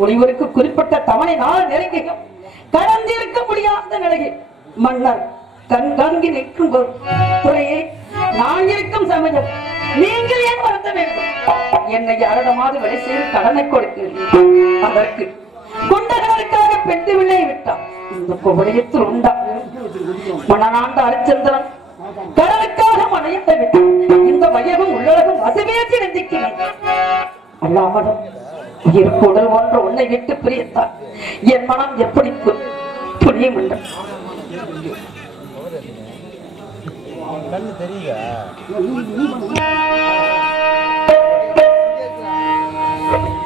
முனிவருக்கு குறிப்பிட்ட தவணை நாள் நெருங்கியும் கடந்திருக்க முடியாத நிலையில் மன்னர் கண்காங்கி நிற்கும் துறையை நான் இருக்கும் சமயம் நீங்கள் ஏன் வருத்த வேண்டும்? என்னை அரடமாவது வேலை செய்து கடனை கொடுக்கிறீர்கள். அதற்கு குண்டகருக்காக பெற்று விளையை விட்டான். இந்த குவளையத்தில் உண்டா மனநாண்ட அரிச்சந்திரன் கடலுக்காக மனையத்தை விட்டான். இந்த வயவும் உள்ளழகும் வசவேற்றி நெஞ்சிக்கிறேன். அல்லாமலும் உயிர்ப்புடல் ஒன்று உன்னை விட்டு பிரியத்தான் என் மனம் எப்படி புரியும் என்று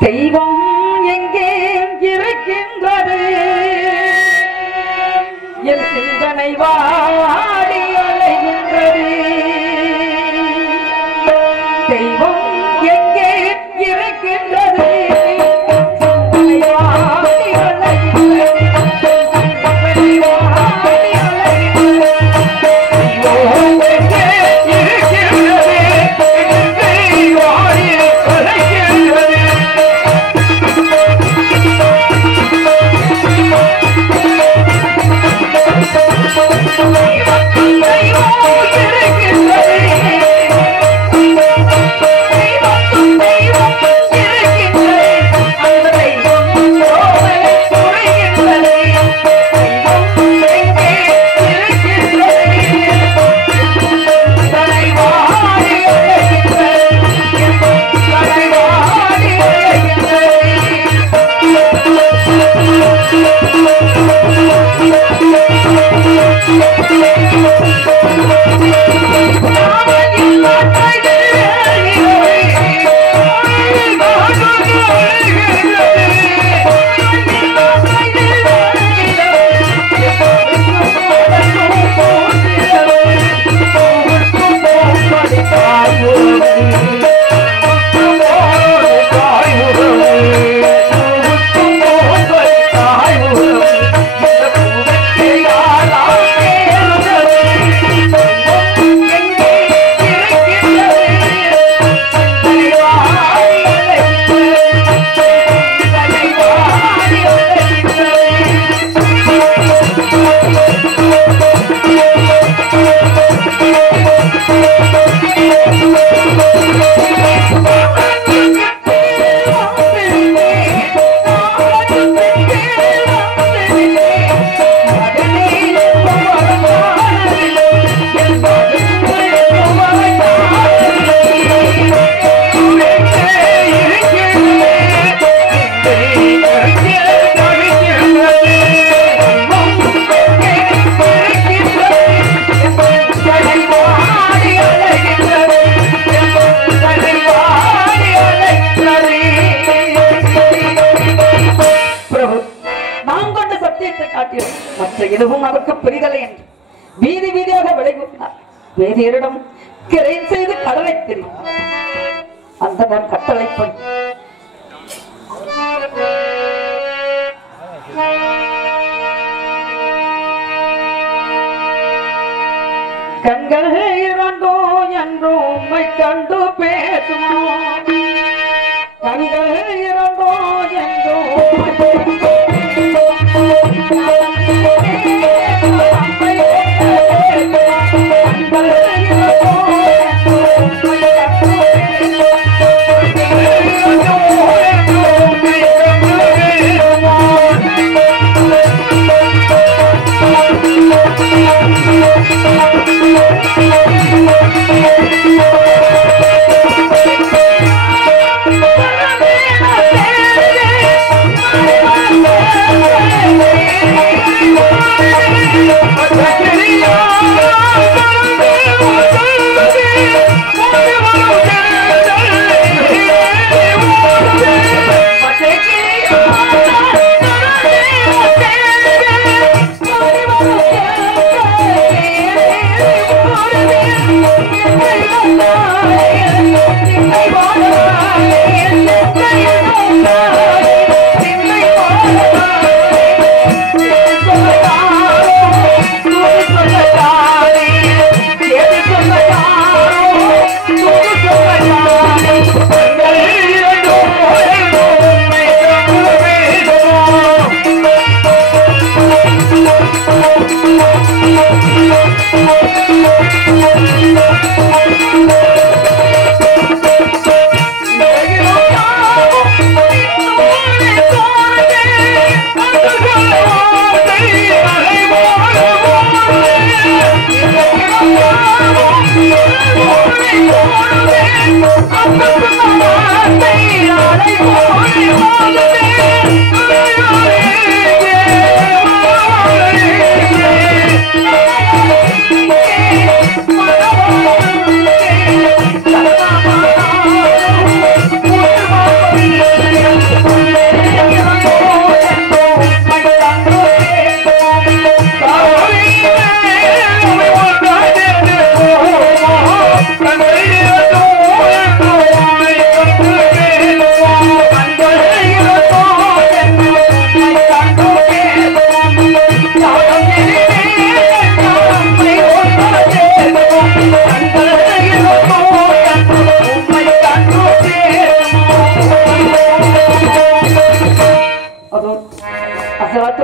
தெய்வம் எங்கே இருக்கின்றது என் சிந்தனை வாடி அலைகின்றது. தெய்வம் எங்கே இருக்கின்றது Bye. மற்ற எதுவும் அவருக்கு புரிதலை என்று வீதி வீதியாக விளைவினார். வேதியரிடம் கிரை செய்து கடலை தெரியும். அந்த கட்டளைப்படி கண்கள் இரண்டோ என்றோ உம்மை கண்டு பேசுமோ, கண்கள் இரண்டோ என்றோ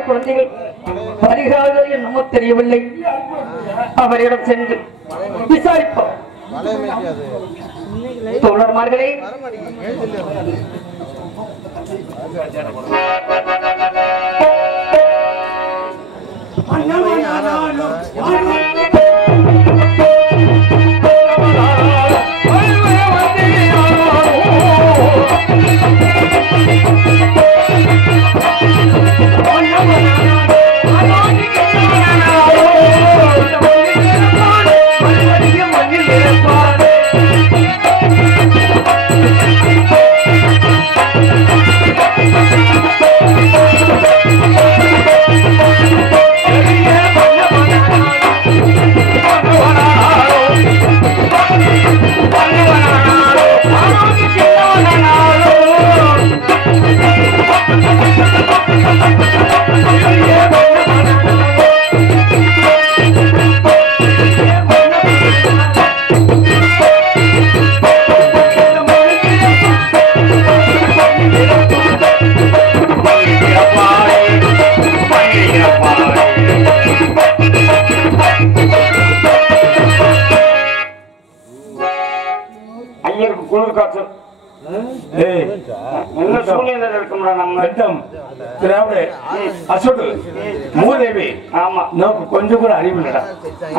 குழந்தைகள் வருகிறார்கள் என்னமோ தெரியவில்லை. அவரிடம் சென்று விசாரிப்போம். தோழர்மார்களே, குளிர் காற்று என்ன சூழ்நிலை இருக்கும்டா நம்ம திராவிட அசோடு மூதேவி. ஆமா, நமக்கு கொஞ்சம் கூட அறிவு இல்லடா.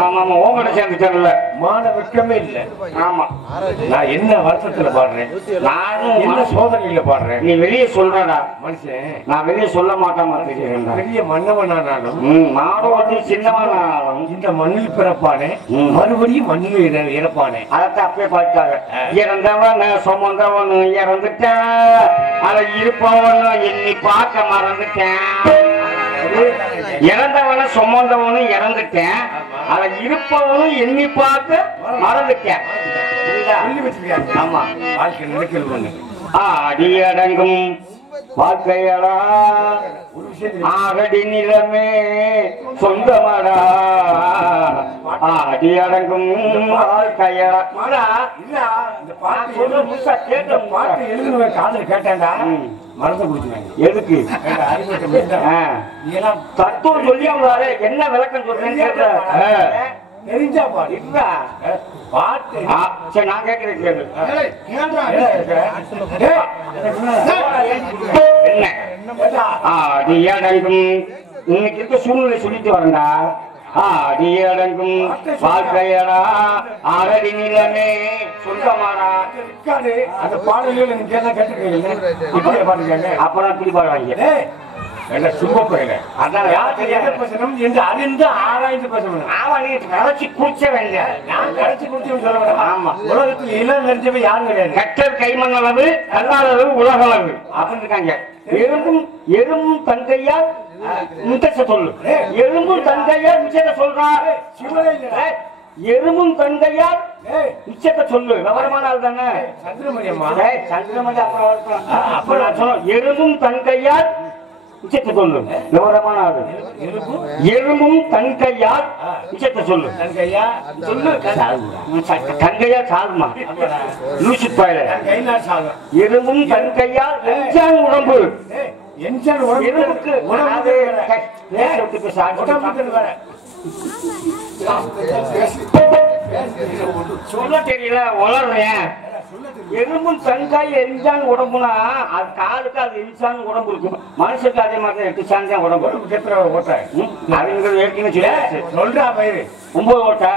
ஆமா ஆமா, உங்ககிட்ட சேர்ந்துச்சல மான வெட்கமே இல்ல. ஆமா, நான் என்ன வருத்தத்துல பாடுறேன், நானும் என்ன சோதனையில பாடுறேன். நீ வெளியே சொல்றடா மனுஷன், நான் வெளியே சொல்ல மாட்டேன். பெரிய மன்னவனானாலும் நாடோடி சின்னவனானாலும் இந்த மண்ணில் பிறப்பானே மறுபடியும் மண்ணில் இறப்பானே. அதத்தான் அப்பயே பார்த்தாங்க. இறந்தவன் சுமந்தவன் இறந்துட்டான், அதை இருப்பவன் எண்ணி பார்க்க மறந்துட்டேன். இறந்தவன சுமந்தவனும் இறந்துட்டேன், அதை இருப்பவனும் எண்ணி பார்க்க மறந்துட்டேன். ஆமா, வாழ்க்கை நினைக்கிறது ஆடி அடங்கும் வாழ்க்கையடா ஆகடி நிலமே சொந்தமடா ஆடி அடங்கும் வாழ்க்கையடா. காதல் கேட்டேன்டா, மறந்து கொடுத்துருவாங்க. எதுக்கு தத்துவம் சொல்லி அவங்க என்ன விளக்கம் சொல்றேன்னு தெரிஞ்சா பாரு பாட்டு. சரி, நான் கேட்கிறேன் கேளு. என்ன ஆடி அடங்கும் இன்னைக்கு இருக்க சூழ்நிலை சொல்லிட்டு வரேன்டா. ஆடி அடங்கும் வாழ்க்கையடா ஆகடி நிலமே சொந்தமாடா. அந்த பாடல்கள் எனக்கு எல்லாம் கேட்டுருக்கீங்க. இப்படி பாட்டுருக்காங்க. அப்புறம் இப்படி பாடுவாங்க. அதான் யாருக்கு எதை பேசணும் என்று அறிந்து ஆராய்ந்து பேசணும். ஆமா, நீ கரைச்சி குடிச்ச வேண்டிய நான் கடைசி குடிச்சு சொல்ல வேண்டாம். ஆமா, உலகத்தில் இளம் நெஞ்சவை யாரும் கிடையாது. கற்றர் கைமண் அளவு கல்லாளவு உலகளவு அப்படின்னு இருக்காங்க. எறும்பும் தங்கையால் மிச்சத்தை சொல்லு. எறும்பும் தங்கையால் மிச்சத்தை சொல்றான். எறும்பும் தங்கையால் மிச்சத்தை சொல்லு. விவரமான ஆள் தானே சந்திரமணியம்மா. சந்திரமணி அப்ப நான் சொன்னோம். எறும்பும் தங்கையால் மிச்சத்தை சொல்லு. விவரமான ஆளு. எறும்பும் தங்கையால் மிச்சத்தை சொல்லு. தங்கையா சொல்லு. தங்கையா சாதுமா லூசி பாயில. எறும்பும் தங்கையால் எஞ்சான் உடம்பு. எறும்புக்கு சொல்ல தெரியல, வளர்றேன். எறும்பும் தங்காய் எரிஞ்சான் உடம்புனா அது காலுக்கு அது எரிஞ்சான் உடம்பு இருக்கும். மனுஷனுக்கு அதே மாதிரி 8 சான் தான் உடம்பு. ஓட்டை அது ஏற்கனவே சொல்றா பயிர் 9 ஓட்டை.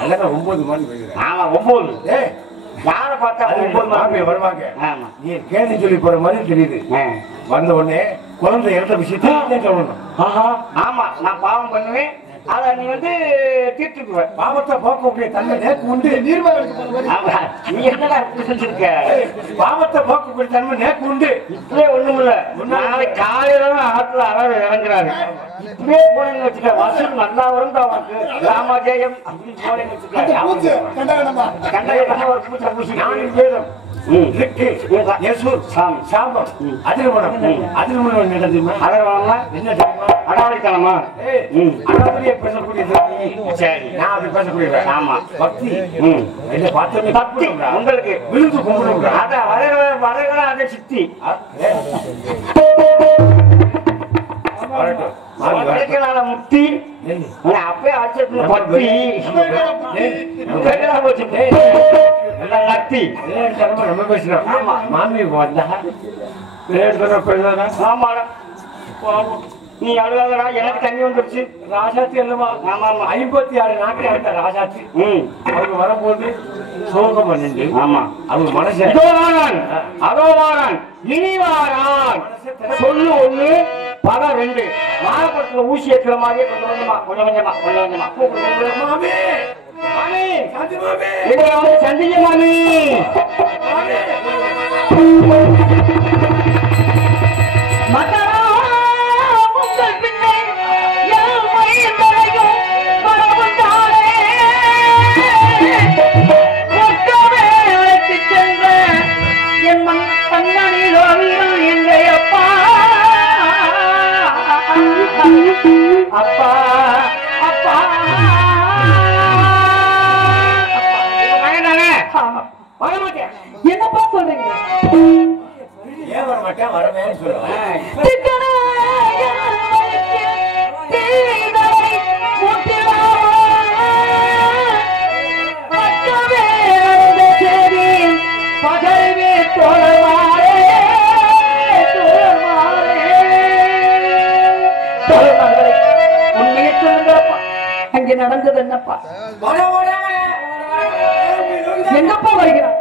அல்லதான் 9 மணி. ஆமா 9. யாரை பார்த்தா 9 மணி வருவாங்க. ஆமா, நீ கேள்வி சொல்லி போற மாதிரி தெரியுது. வந்த உடனே குழந்தை இறந்த விஷயத்தை சொல்லணும். ஆமா, நான் பாவம் பண்ணுவேன், அத நீ வந்து தீர்த்துக்குவ. பாவத்தை போக்கக்கூடிய தன்மை நேக்கு உண்டு. நீ என்னடா செஞ்சிருக்க? பாவத்தை போக்கக்கூடிய தன்மை நேக்கு உண்டு. இப்படியே ஒண்ணும் இல்ல. நாளைக்கு காலையில ஆத்துல அறவை இறங்குறாரு. இப்படியே போனேன்னு வச்சுக்க, வசூல் நல்லா வரும். அவனுக்கு ராமஜெயம் அப்படின்னு போனேன்னு வச்சுக்க, கண்டகமா ஒரு பூச்சை பூசி நானும் வேதம் அடாவடித்தனமா உங்களுக்கு விழுந்து கும்பிடுங்க. அதான் வரைகளை அதை சித்தி முத்தி அப்பயே அடிச்சு பத்தி நத்தி நம்ம பேசுறோம். மாமி வந்தா ஆமாடா, நீ அழுகாதடா, எனக்கு தண்ணி வந்துருச்சு. ராசாத்தி அல்லவா? ஆமா ஆமா, 56 நாட்கள் ஆகிட்ட ராசாத்தி. அவங்க வரும்போது சோகம் பண்ணிட்டு. ஆமா, அவங்க மனசு அதோ வாரான் இனி வாரான் சொல்லு 1 படம் 2 வாழைப்பழத்துல ஊசி ஏற்றுற மாதிரியே கொஞ்சம் கொஞ்சமா மாமி சந்திங்க மாமி. அப்பா அப்பா என்னப்பா சொல்றீங்க? ஏன் வர மாட்டேன்? வரவேன்னு சொல்லுவேன். பகவே தோழமாரே உண்மையை சொல்லுங்கப்பா, அங்கே நடந்தது என்னப்பா? எங்கப்பா வருகிறான்?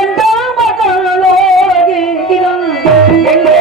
எந்த மகளோடு எங்கே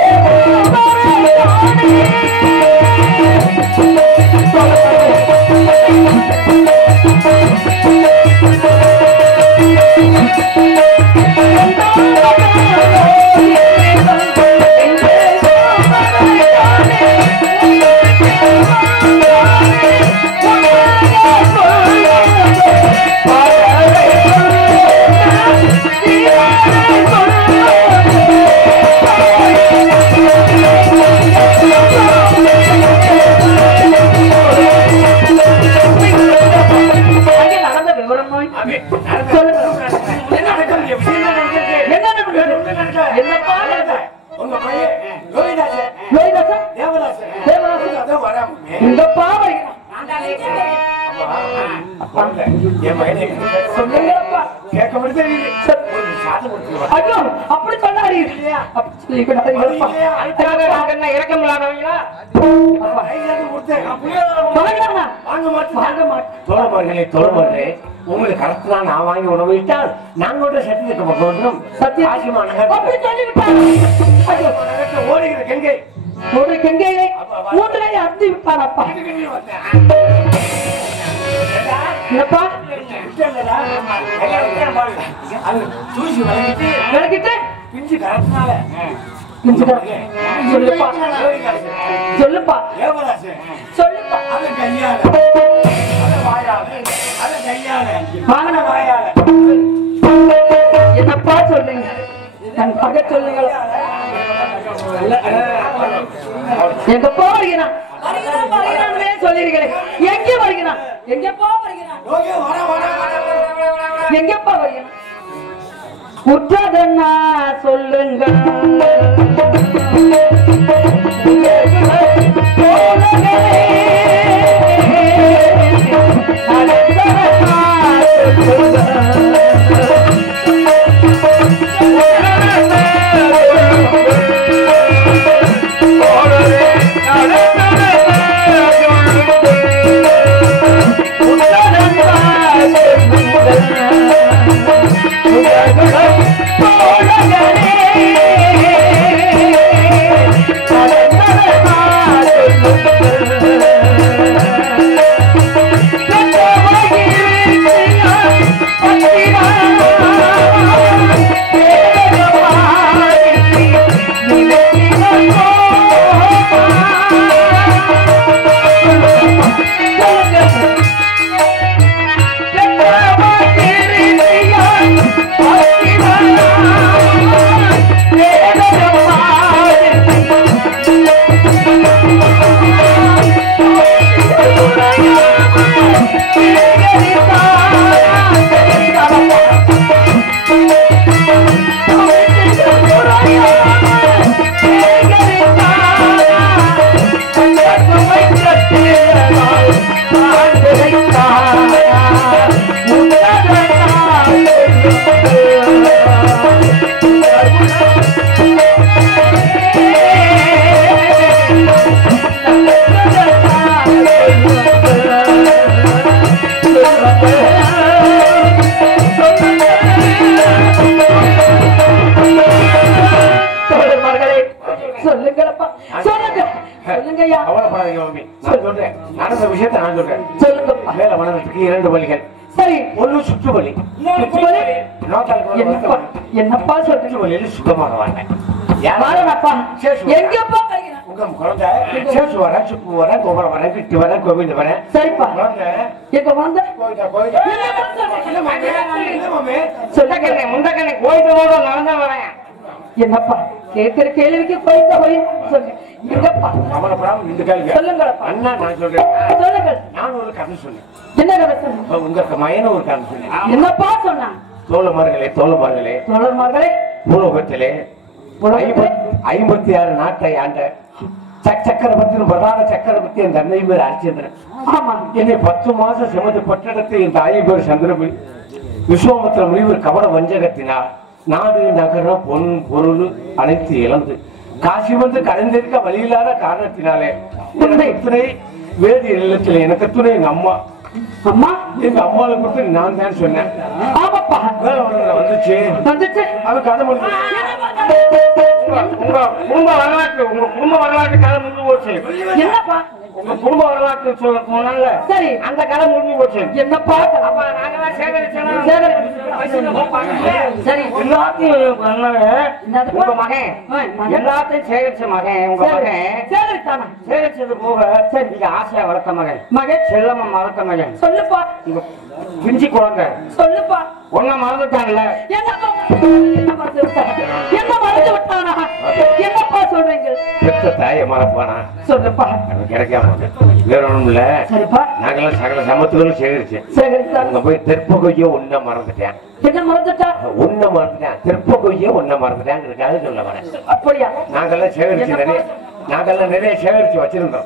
எங்கப்பா வருகிறான் சொல்லுங்கப்பா. ஐயோ அப்படி சொல்லாதீங்க. அப்படி சொல்லிவிடாதீங்கப்பா. அதுக்காக நாங்க என்ன இறக்கம் இல்லாதவங்களா? வாங்கலாமா? வாங்க மாட்டேன். தோழர்களே உங்களுக்கு கரெக்டா நான் வாங்கி உணவு விட்டால் நாங்களோட சத்தியத்துக்கு பக்கம் சத்தியம் அப்படி சொல்லிவிட்டான். ஐயோ ஓடுகிற கங்கை ஒரு கங்கையை மூன்றை அறுத்து விட்டானப்பா. என்னப்பா விளக்கிட்டு சொல்லுப்பா சொல்லுப்பா சொல்லுப்பா. என்னப்பா சொல்றீங்க? என் பகை சொல்லுங்களா? எங்கப்பா வருகிறான்? சொல்லிருக்கிறேன். எங்கே வருகிறான்? எங்கப்பா வருகிறான்? எங்கப்பா வருகிறான்? உற்றதன்னா சொல்லுங்க. என்னப்பா சொல்றீங்க? சுத்தமாக வாங்க. எங்கப்பா உங்க குழந்தை சேசு வரேன், சுப்பு வரேன், கோபுரம் வரேன், கிட்டு வரேன், கோவிந்த வரேன். சரிப்பா. குழந்தை எங்க குழந்தை சொல்லுங்க. முந்தக்கண்ணை கோயிலோட நடந்து வரேன். என்னப்பா கேட்கிற கேள்விக்கு கோயிந்த சொல்லு. எங்கப்பா கவலைப்படாம இந்த கேள்வி சொல்லுங்கப்பா. அண்ணா நான் சொல்றேன். சொல்லுங்க. நான் ஒரு கதை சொன்னேன். என்ன கதை சொன்ன? உங்க மயன ஒரு கதை சொன்னேன். என்னப்பா சொன்னா? தோழமார்களே தோழமார்களே பூலோகத்திலே 56 நாட்டை ஆண்ட சக்கரவர்த்தி பிரதான சக்கரவர்த்தி என் தந்தை பேர் ஹரிச்சந்திரன். ஆமா. என்னை 10 மாசம் சுமந்து பட்டடத்தை என் தாய் பேர் சந்திரபுரி. விஸ்வாமித்திர முனிவர் கவன வஞ்சகத்தினால் நாடு நகரம் பொன் பொருள் அனைத்து இழந்து காசி வந்து கலைந்திருக்க வழியில்லாத காரணத்தினாலே துணை வேதி இல்லத்தில் எனக்கு துணை எங்க அம்மா எங்க அம்மாவை கொடுத்து நான் தான் சொன்னேன். வந்துச்சு அது கதை முடிஞ்சு. உங்க குடும்ப வரலாற்று கதை முடிஞ்சு போச்சு. என்னப்பா உங்க குடும்ப வரலாற்று சொன்னால சரி அந்த கதை முடிஞ்சு போச்சு. என்னப்பா நாங்கெல்லாம் சேகரிச்சோம். சரி எல்லாத்தையும் உங்க மகன் எல்லாத்தையும் சேகரிச்ச மகன் உங்க மகன் சேகரிச்சது போக சரி ஆசையா வளர்த்த மகன் செல்லமா வளர்த்த மகன் சொல்லுப்பா. உங்க பிஞ்சி குழந்தை சொல்லுப்பா. ஒன்ன மறந்துட்டாங்கல்ல. என்ன மறந்து விட்டானா? என்னப்பா சொல்றீங்க? பெத்த தாயை மறப்பானா? சொல்லுப்பா. கிடைக்காம வேற ஒண்ணும் இல்ல. சரிப்பா. நாங்கெல்லாம் சகல சமத்துகளும் சேகரிச்சேன். அங்க போய் தெற்பகையோ ஒன்ன மறந்துட்டேன். என்ன மறந்துட்டா? ஒன்ன மறந்துட்டேன். தெற்பகையோ ஒன்ன மறந்துட்டேன் சொல்ல வரேன். அப்படியா? நாங்கெல்லாம் சேகரிச்சு நிறைய சேகரிச்சு வச்சிருந்தோம்.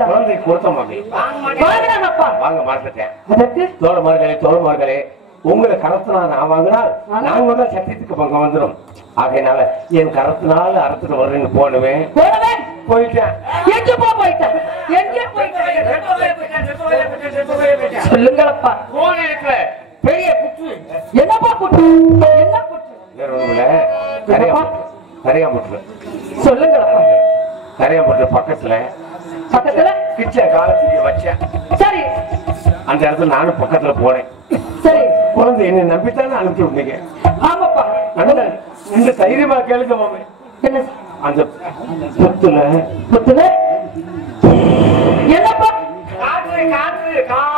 போயிட்டான். குழந்தை கொடுத்த மாமி வாங்கினாங்கப்பா. வாங்க மாட்டேன். அதற்கு தோழமார்களே உங்களை கரத்தினால் நான் வாங்கினால் நான் கூட சத்தியத்துக்கு பங்கம் வந்துடும். ஆகையினால என் கரத்தினால அறுத்துட்டு வர்றேன்னு போனவேன் போயிட்டேன். எங்க போயிட்டேன்? எங்கே போயிட்டேன்? சொல்லுங்களப்பா. பெரிய புற்று. என்னப்பா புற்று? என்ன புற்று? வேற ஒண்ணுல கரையாம்புற்று. சொல்லுங்களப்பா. கரையாம்புற்று பக்கத்துல கிச்சன் காலத்துக்கு வச்சேன். சரி. அந்த இடத்துல நானும் பக்கத்துல போனேன். சரி. குழந்தை என்ன நம்பித்தானே அனுப்பி விட்டீங்க. ஆமாப்பா. இந்த தைரியமா கேளுங்க மாமே. என்ன அந்த புத்துல என்னப்பா?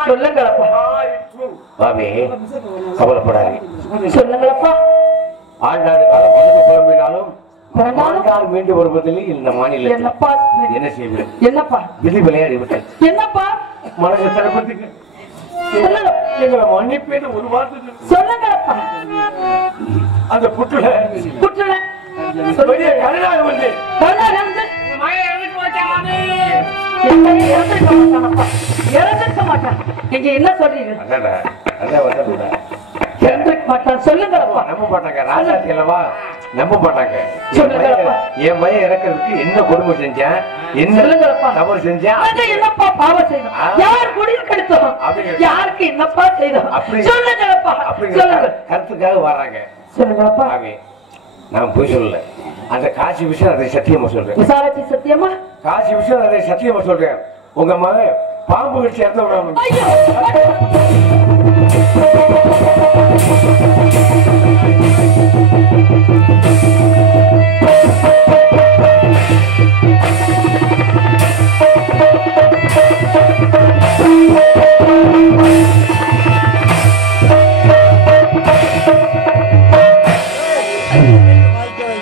சொல்லுங்களப்பா. மாமே கவலைப்படாது. சொல்லுங்களப்பா. ஆண்டாண்டு காலம் அழுது குழம்பினாலும் மீண்டும் வருவதில் இந்த மாநிலம் என்னப்பா? என்ன செய்வது? என்னப்பா? விதி விளையாடி விட்டேன். என்னப்பா? மனசை தடுப்பதுக்கு எங்களை மன்னிப்பேன்னு ஒரு வார்த்தை சொல்லுங்களப்பா. அந்த புற்றுல பெரிய கருணாக வந்து இறந்துக்க மாட்டான். நீங்க என்ன சொல்றீங்க? இறந்துக்க மாட்டான். சொல்லுங்களப்பா. நம்ப மாட்டாங்க. ராஜாத்தி அல்லவா நம்ப மாட்டாங்க. என் பையன் இறக்கிறதுக்கு என்ன கொடுமை செஞ்சேன், என்ன தவறு செஞ்சேன், என்னப்பா பாவம் செய்தோம், யார் குடியில் கெடுத்தோம், யாருக்கு என்னப்பா செய்தோம் சொல்லுங்களப்பா. கருத்துக்காக வர்றாங்க. சொல்லுங்களப்பா. நான் போய் சொல்லல. அந்த காசி விஷயம் அதை சத்தியமா சொல்றேன். விசாலாட்சி சத்தியமா? காசி விஷயம் அதை சத்தியமா சொல்றேன். உங்க மகன் பாம்பு கடிச்சு இறந்தவன்.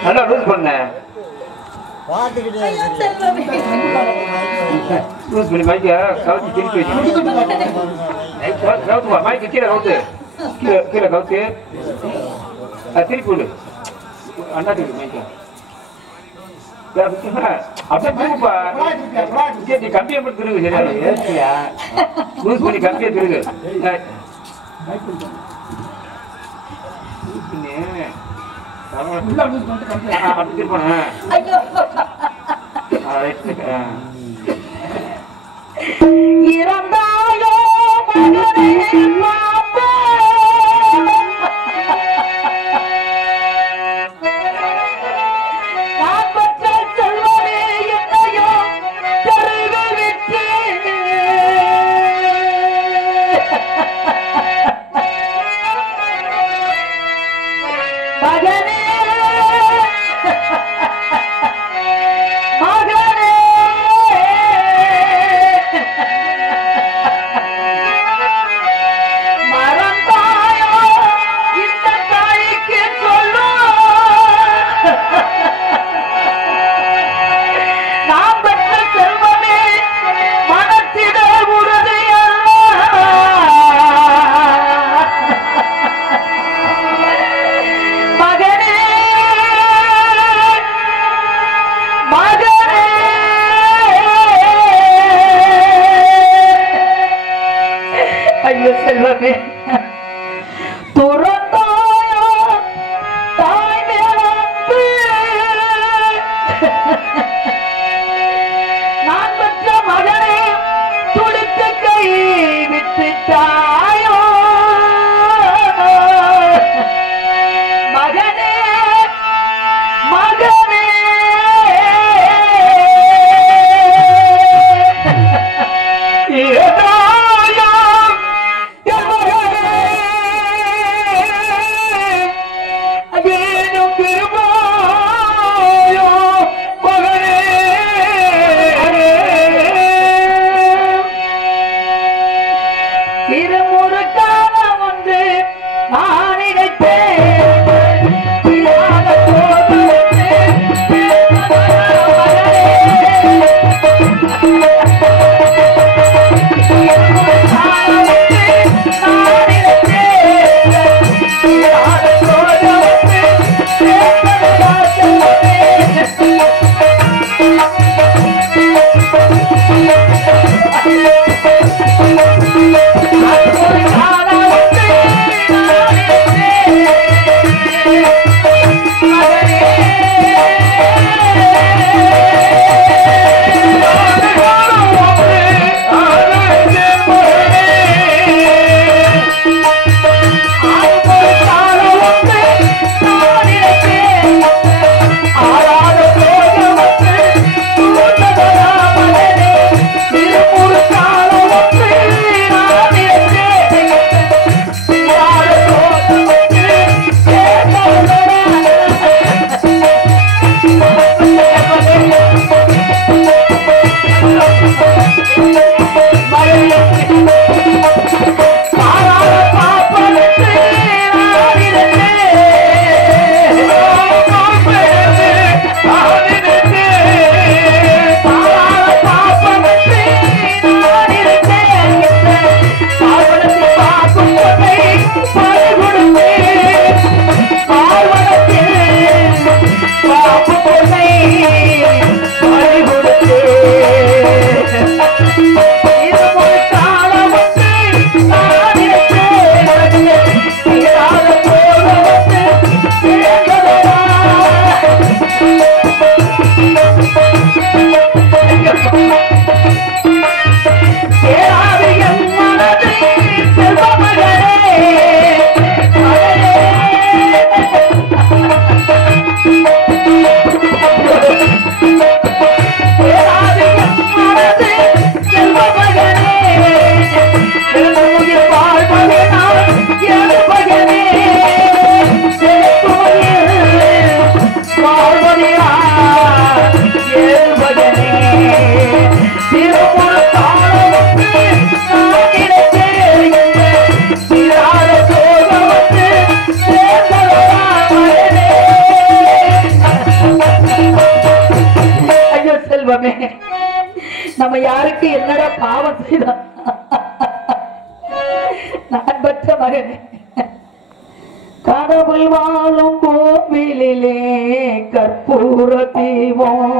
நல்லா லூஸ் பண்ண லூஸ் பண்ணி மைக்க கவுத்து திருப்பி வச்சு கவுத்துமா மைக்கு கீழே கவுத்து கீழே கவுத்து திருப்பி விடு. அண்ணா திருப்பி மைக்க அப்படியே திருப்பா. கம்பியை மட்டும் திருகு. சரியா லூஸ் பண்ணி கம்பியை திருகு. இறந்தாயோ செல்வமே துறந்தாயோ தாய் மேலப்பு நான் பெற்ற மகனே துடித்து கை விட்டுட்டாயோ மகனே மகனே Mira நம்ம யாருக்கு என்னடா பாவம் செய்தோம்? நான் பெற்ற மகனே, கடவுள் வாழும் கோவிலிலே கற்பூர தீபம்,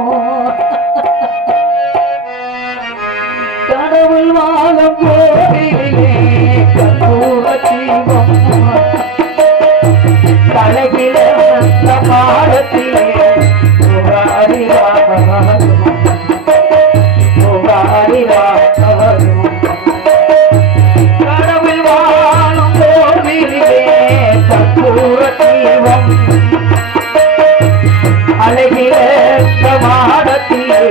கடவுள் வாழும் கோவிலிலே கற்பூர தீபம், தலைகிற பாடத்திலே கடவுள் வாழும் கோவிலிலே கற்பூர தீபம், அழகிய மாடத்திலே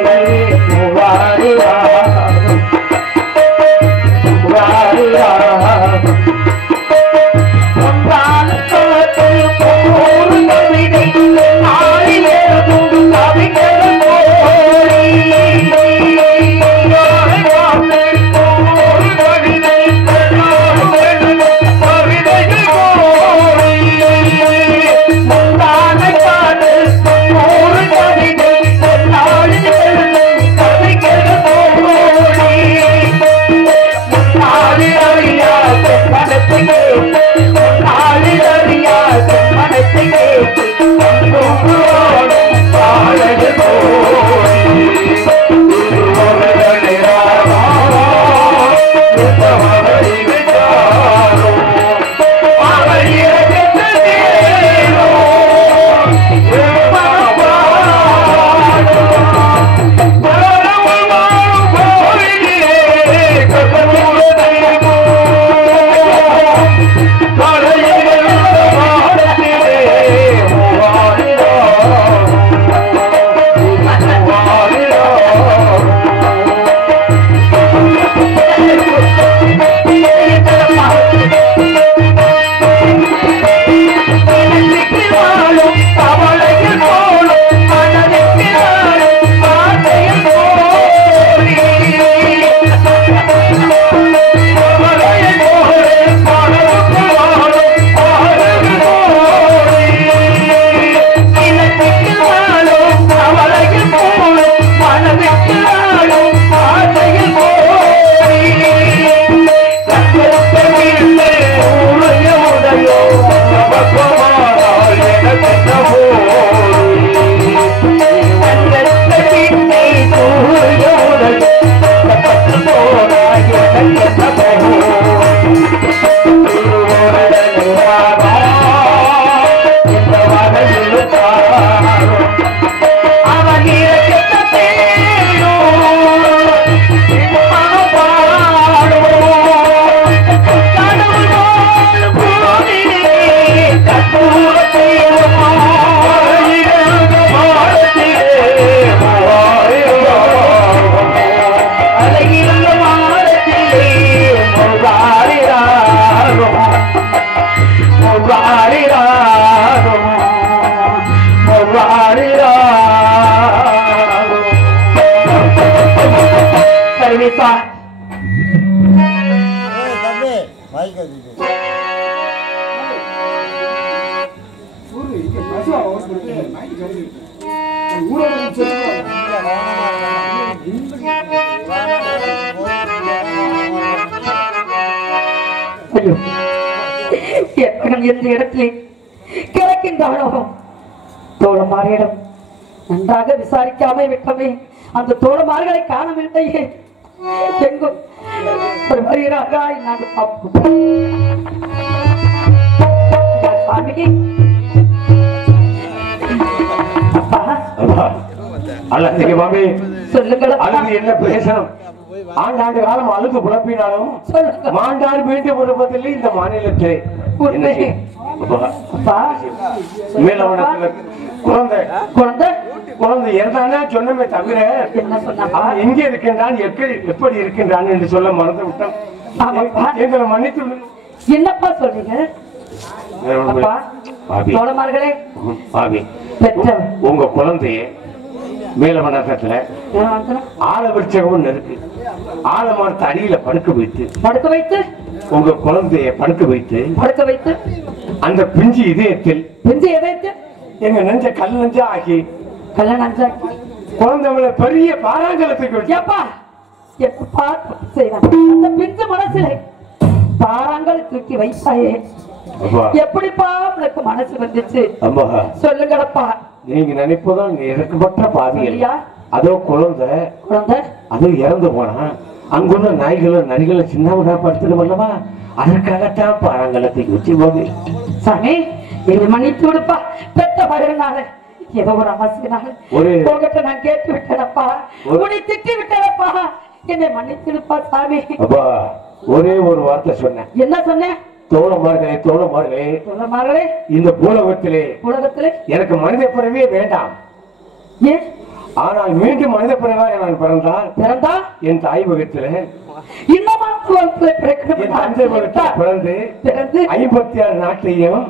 எந்த இடத்திலே கிடக்கின்றானோ தோழமாரிடம் நன்றாக விசாரிக்காமல் விட்டமே. அந்த தோழமார்களை காணவில்லையே, எங்கும் ஒரு வருகிறார்கள். நாங்கள் பார்ப்போம். சொல்லுங்கள், என்ன பேசணும்? ஆண்டாண்டு காலம் அழுது புலப்பினாலும் மாண்டாடு மீண்டு குடும்பத்தில் இந்த மாநிலத்தை குழந்தை இருந்தானே சொன்னமே தவிர எங்க இருக்கின்றான் எப்படி இருக்கின்றான் என்று சொல்ல மறந்து விட்டோம். எங்களை மன்னித்து என்னப்பா சொல்றீங்க? உங்க குழந்தைய மேலவனத்துல ஆலவிருச்சகம் இருக்கு, ஆலமரத்து அடியில படுக்க வைத்து உங்க குழந்தைய படுக்க வைத்து அந்த பிஞ்சு இதயத்தில் எங்க நெஞ்ச கல் நெஞ்சா ஆக்கி குழந்தை பெரிய பாராங்கலத்துக்கு என்ன பார்த்து செய்வேன் அந்த பிஞ்சு மனசிலே பாறாங்கள் தூக்கி வைத்தாயே எப்படிப்பா உனக்கு மனசு வந்துச்சு சொல்லுங்கப்பா. நீங்க நினைப்பதும் இறக்கப்பட்ட பாவிகள். அதோ குழந்தை அது இறந்து போனா அங்குள்ள நாய்களும் நரிகளும் சின்னவனா படுத்துடும் அல்லவா, அதற்காகத்தான் பாறாங்கலத்தை வச்சு போது. சாமி இது மன்னித்து விடுப்பா, பெத்த பகிர்னால ஏதோ ஒரு அவசியனால உங்ககிட்ட நான் கேட்டு விட்டேனப்பா, உன்னை திட்டி விட்டேனப்பா, என்னை மன்னிச்சிருப்பா சாமி. அப்பா ஒரே ஒரு வார்த்தை சொன்னேன். என்ன சொன்னேன்? தோழமார்களே தோழமார்களே தோழமார்களே, இந்த உலகத்திலே எனக்கு மனித பிறவே வேண்டாம். ஏன்? ஆனால் மீண்டும் மனித பிறவாக நான் பிறந்தால் என் தாய் வகத்திலே பிறந்து 56 நாட்டையும்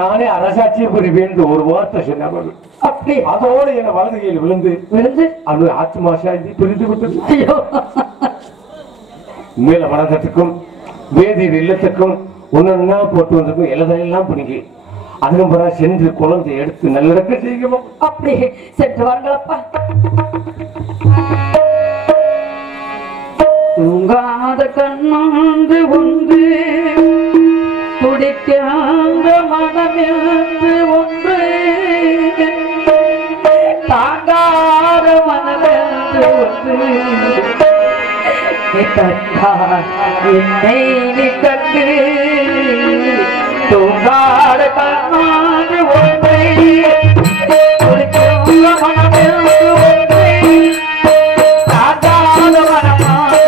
நானே அரசாட்சியை புரிவேன் ஒரு வார்த்தை சொன்னார்கள். அதோடு என் வலதுகையில் விழுந்து அது ஆத்மா சாந்தி புரிந்து விட்டது. மேல வணக்கத்துக்கும் வேதியில் இல்லத்துக்கும் ஒன்னா போட்டு வந்திருக்கும் எல்லாம் பிடிங்கி அதுக்கும் பிறகு சென்று குழந்தை எடுத்து நல்லடக்க செய்யவும். அப்படி சென்று வாங்களப்பா. தூங்காத கண்ணாந்து ஒன்று துடிக்காத மனமென்று ஒன்று தாங்காத மனமென்று ஒன்று என்னை நீ கண்டு தூங்காத கண்ணாந்து ஒன்று துடிக்காத மனமென்று ஒன்று தாங்காத மனமாறு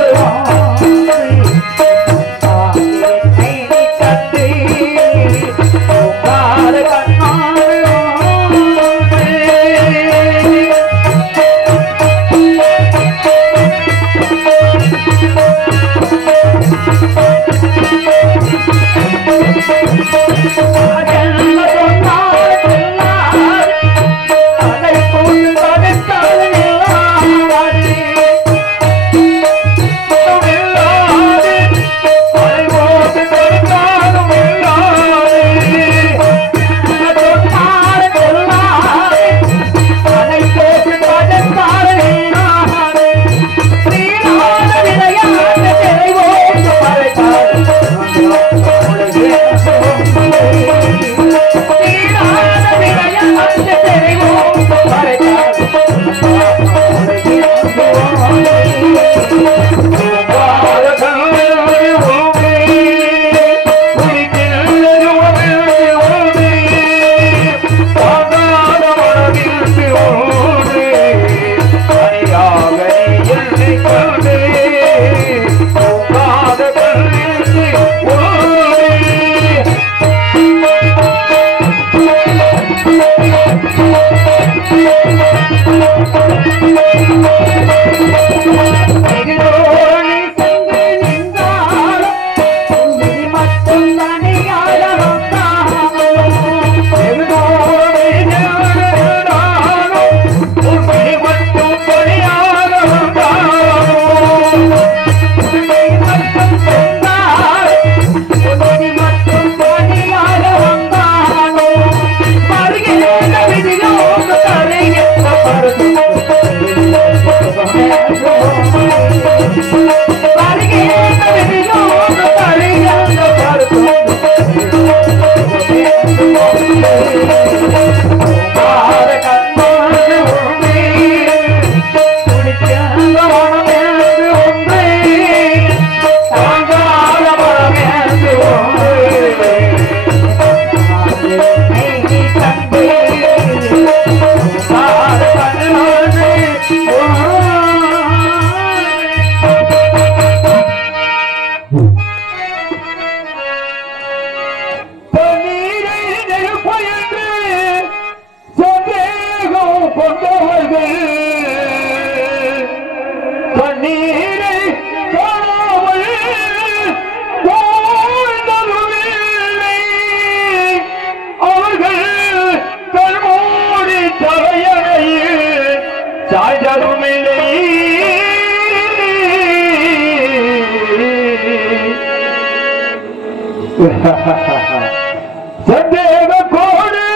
சந்தேக கோடு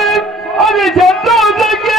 அது சந்தோஷ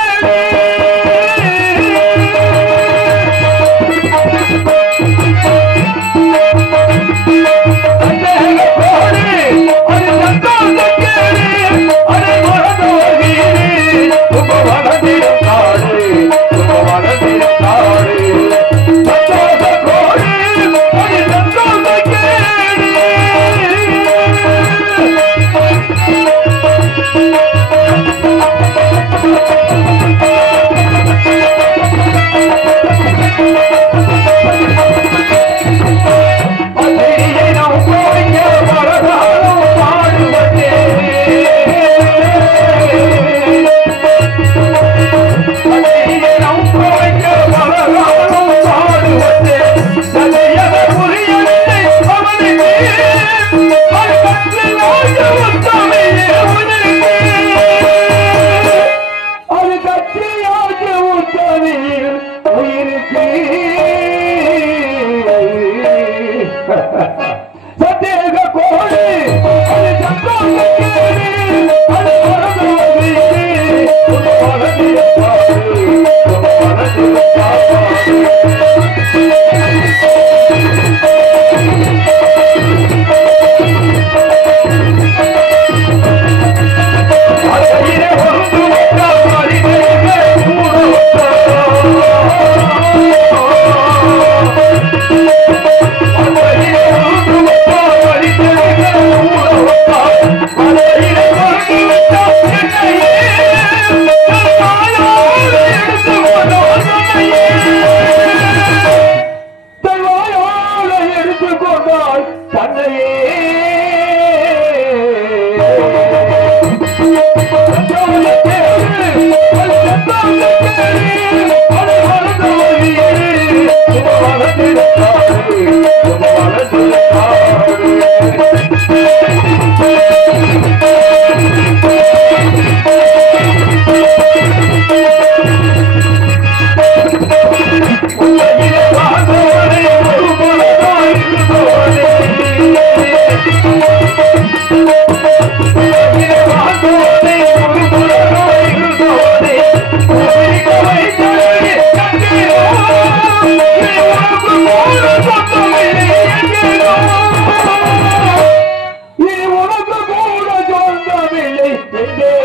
எங்கே